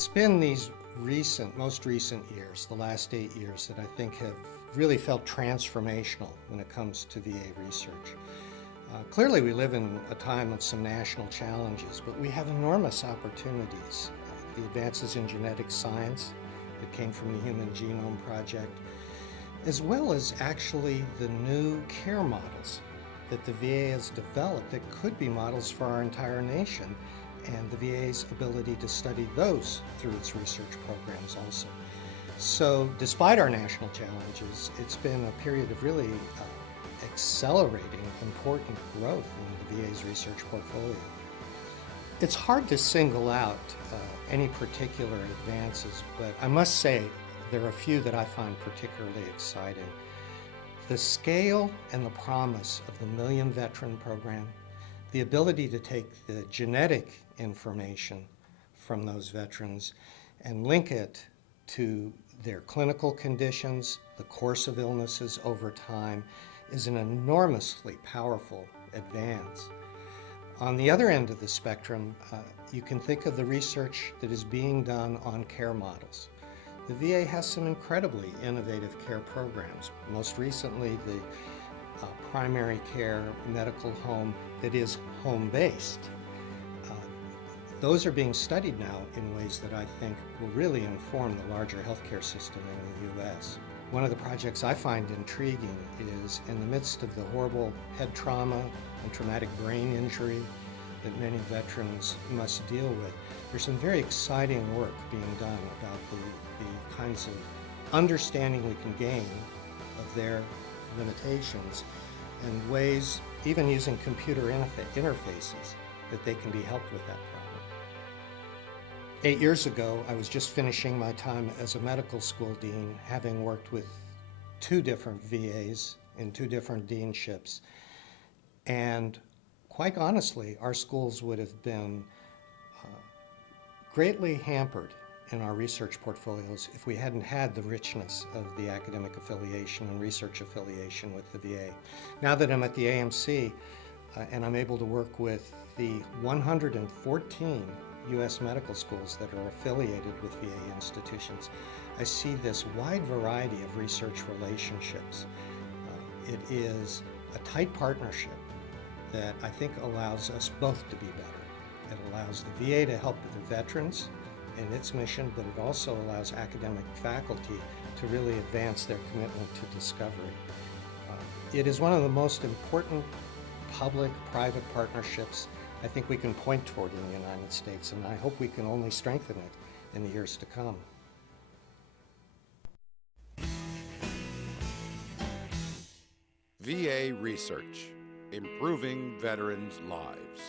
It's been these most recent years, the last 8 years, that I think have really felt transformational when it comes to VA research. Clearly, we live in a time of some national challenges, but we have enormous opportunities. The advances in genetic science that came from the Human Genome Project, as well as actually the new care models that the VA has developed that could be models for our entire nation, and the VA's ability to study those through its research programs also. So despite our national challenges, it's been a period of really accelerating important growth in the VA's research portfolio. It's hard to single out any particular advances, but I must say there are a few that I find particularly exciting. The scale and the promise of the Million Veteran Program, the ability to take the genetic information from those veterans and link it to their clinical conditions, the course of illnesses over time, is an enormously powerful advance. On the other end of the spectrum, you can think of the research that is being done on care models. The VA has some incredibly innovative care programs. Most recently, the primary care medical home that is home-based. Those are being studied now in ways that I think will really inform the larger healthcare system in the U.S. One of the projects I find intriguing is in the midst of the horrible head trauma and traumatic brain injury that many veterans must deal with, there's some very exciting work being done about the kinds of understanding we can gain of their limitations and ways, even using computer interfaces, that they can be helped with that problem. 8 years ago, I was just finishing my time as a medical school dean, having worked with 2 different VAs in 2 different deanships. And quite honestly, our schools would have been greatly hampered in our research portfolios if we hadn't had the richness of the academic affiliation and research affiliation with the VA. Now that I'm at the AMC and I'm able to work with the 114 U.S. medical schools that are affiliated with VA institutions, I see this wide variety of research relationships. It is a tight partnership that I think allows us both to be better. It allows the VA to help the veterans in its mission, but it also allows academic faculty to really advance their commitment to discovery. It is one of the most important public-private partnerships I think we can point toward in the United States, and I hope we can only strengthen it in the years to come. VA Research, improving veterans' lives.